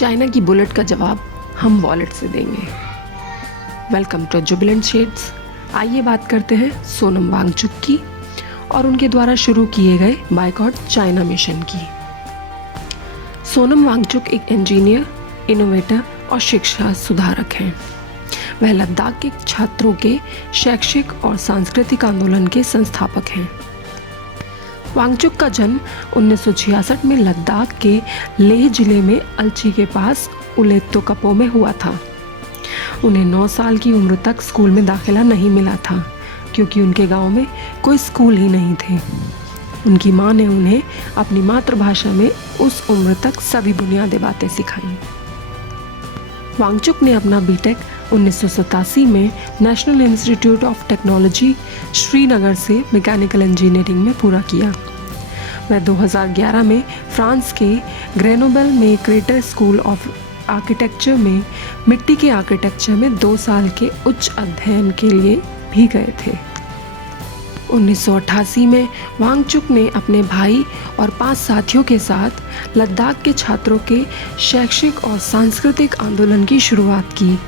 China की bullet का जवाब हम वॉलेट से देंगे। Welcome to jubilant shades. आइए बात करते हैं सोनम वांगचुक की और उनके द्वारा शुरू किए गए बायकॉट चाइना मिशन की। सोनम वांगचुक एक इंजीनियर, इनोवेटर और शिक्षा सुधारक हैं। वह लद्दाख के छात्रों के शैक्षिक और सांस्कृतिक आंदोलन के संस्थापक हैं। वांगचुक का जन्म 1966 में लद्दाख के लेह जिले में अलची के पास उलेत्तोकपो में हुआ था। उन्हें 9 साल की उम्र तक स्कूल में दाखिला नहीं मिला था क्योंकि उनके गांव में कोई स्कूल ही नहीं थे। उनकी मां ने उन्हें अपनी मातृभाषा में उस उम्र तक सभी बुनियादी बातें सिखाईं। वांगचुक ने अपना बीटेक 1987 में national institute of technology Srinagar से मैकेनिकल इंजीनियरिंग में पूरा किया। वह 2011 में फ्रांस के ग्रेनोबल में क्रेटर स्कूल ऑफ आर्किटेक्चर में मिट्टी के आर्किटेक्चर में 2 साल के उच्च अध्ययन के लिए भी गए थे। 1988 में वांगचुक ने अपने भाई और 5 साथियों के साथ लद्दाख के छात्रों के शैक्षिक और सांस्कृतिक आंदोलन की शुरुआत की।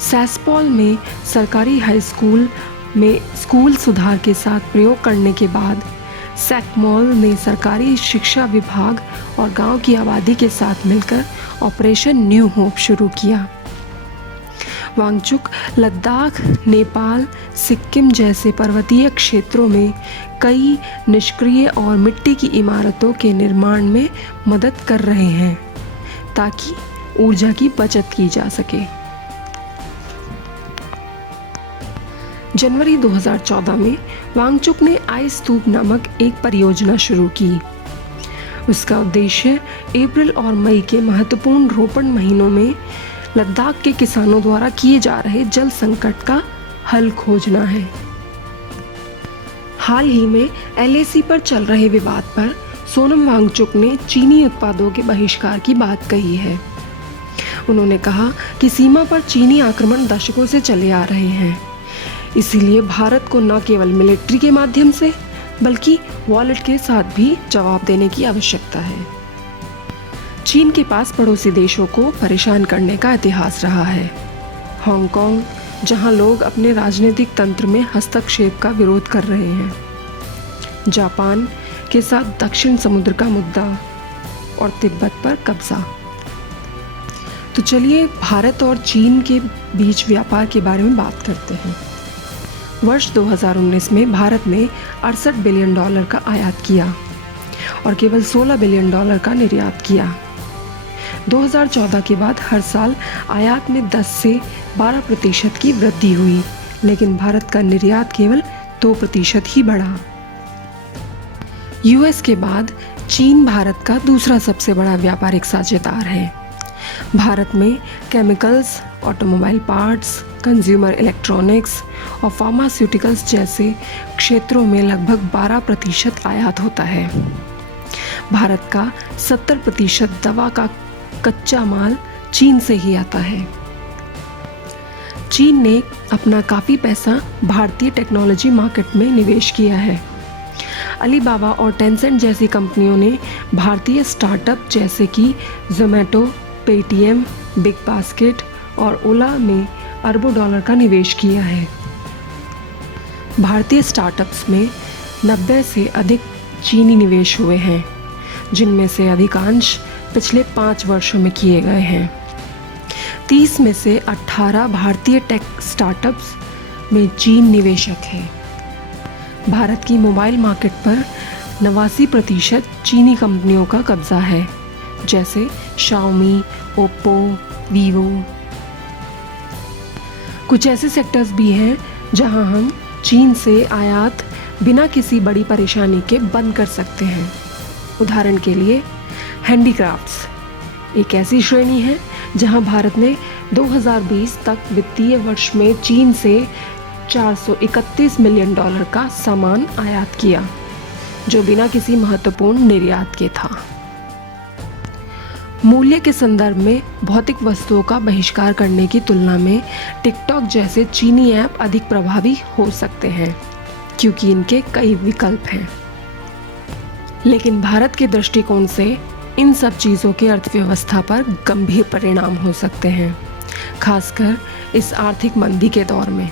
सैसपॉल में सरकारी हाई स्कूल में स्कूल सुधार के साथ प्रयोग करने के बाद सैकमॉल ने सरकारी शिक्षा विभाग और गांव की आबादी के साथ मिलकर ऑपरेशन न्यू होप शुरू किया। वांगचुक लद्दाख, नेपाल, सिक्किम जैसे पर्वतीय क्षेत्रों में कई निष्क्रिय और मिट्टी की इमारतों के निर्माण में मदद कर रहे हैं ताकि ऊर्जा की बचत की जा सके। जनवरी 2014 में वांगचुक ने आई स्तूप नामक एक परियोजना शुरू की। उसका उद्देश्य अप्रैल और मई के महत्वपूर्ण रोपण महीनों में लद्दाख के किसानों द्वारा किए जा रहे जल संकट का हल खोजना है। हाल ही में LAC पर चल रहे विवाद पर सोनम वांगचुक ने चीनी उत्पादों के बहिष्कार की बात कही है। उन्होंने कहा कि सीमा पर चीनी आक्रमण दशकों से चले आ रहे हैं, इसीलिए भारत को न केवल मिलिट्री के माध्यम से बल्कि वॉलेट के साथ भी जवाब देने की आवश्यकता है। चीन के पास पड़ोसी देशों को परेशान करने का इतिहास रहा है। हांगकांग, जहां लोग अपने राजनीतिक तंत्र में हस्तक्षेप का विरोध कर रहे हैं, जापान के साथ दक्षिण समुद्र का मुद्दा और तिब्बत पर कब्जा। तो चलिए भारत और चीन के बीच व्यापार के बारे में बात करते हैं। वर्ष 2019 में भारत ने $68 बिलियन का आयात किया और केवल $16 बिलियन का निर्यात किया। 2014 के बाद हर साल आयात में 10 से 12% की वृद्धि हुई, लेकिन भारत का निर्यात केवल 2% ही बढ़ा। US के बाद चीन भारत का दूसरा सबसे बड़ा व्यापारिक साझेदार है। भारत में chemicals, automobile parts, consumer electronics और फार्मास्यूटिकल्स जैसे क्षेत्रों में लगभग 12% आयात होता है। भारत का 70% दवा का कच्चा माल चीन से ही आता है। चीन ने अपना काफ़ी पैसा भारतीय टेक्नोलॉजी मार्केट में निवेश किया है। अलीबाबा और टेंसेंट जैसी कंपनियों ने भारतीय स्टार्टअप जैसे कि जोमेटो, पेटीएम, बिग बास्केट और ओला में अरबों डॉलर का निवेश किया है। भारतीय स्टार्टअप्स में 90 से अधिक चीनी निवेश हुए हैं, जिनमें से अधिकांश पिछले 5 वर्षों में किए गए हैं। 30 में से 18 भारतीय टेक स्टार्टअप्स में चीन निवेशक है। भारत की मोबाइल मार्केट पर 89% चीनी कंपनियों का कब्जा है, जैसे शाओमी, ओप्पो, वीवो। कुछ ऐसे सेक्टर्स भी हैं जहां हम चीन से आयात बिना किसी बड़ी परेशानी के बंद कर सकते हैं। उदाहरण के लिए हैंडीक्राफ्ट्स एक ऐसी श्रेणी है जहां भारत ने 2020 तक वित्तीय वर्ष में चीन से $431 मिलियन का सामान आयात किया, जो बिना किसी महत्वपूर्ण निर्यात के था। मूल्य के संदर्भ में भौतिक वस्तुओं का बहिष्कार करने की तुलना में टिकटॉक जैसे चीनी ऐप अधिक प्रभावी हो सकते हैं क्योंकि इनके कई विकल्प हैं। लेकिन भारत के दृष्टिकोण से इन सब चीज़ों के अर्थव्यवस्था पर गंभीर परिणाम हो सकते हैं, खासकर इस आर्थिक मंदी के दौर में।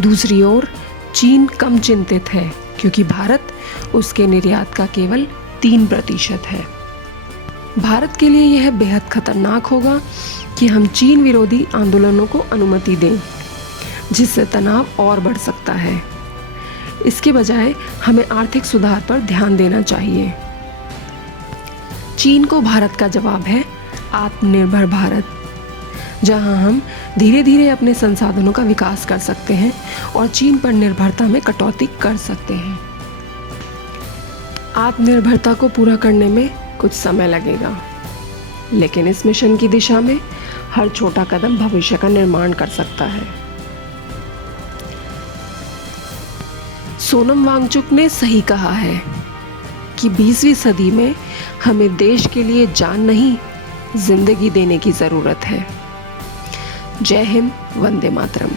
दूसरी ओर चीन कम चिंतित है क्योंकि भारत उसके निर्यात का केवल 3% है। भारत के लिए यह बेहद खतरनाक होगा कि हम चीन विरोधी आंदोलनों को अनुमति दें, जिससे तनाव और बढ़ सकता है। इसके बजाय हमें आर्थिक सुधार पर ध्यान देना चाहिए। चीन को भारत का जवाब है आत्मनिर्भर भारत, जहां हम धीरे धीरे अपने संसाधनों का विकास कर सकते हैं और चीन पर निर्भरता में कटौती कर सकते हैं। आत्मनिर्भरता को पूरा करने में कुछ समय लगेगा, लेकिन इस मिशन की दिशा में हर छोटा कदम भविष्य का निर्माण कर सकता है। सोनम वांगचुक ने सही कहा है कि 20वीं सदी में हमें देश के लिए जान नहीं, जिंदगी देने की जरूरत है। जय हिंद, वंदे मातरम।